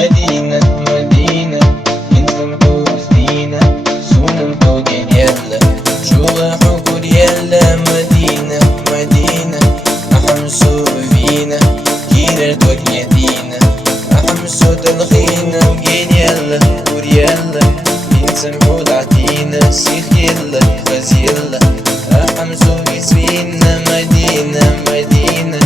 مدينة مدينة ينزمتو سدينة سونمتو ديالا شوغا حكو ديالا مدينة مدينة أحمسو فينا كيرر دينا أحمسو دلخينا وجينيالا وريالا ينسمحو دعتينا سيخيلا غزيلا أحمسو يسوينا مدينة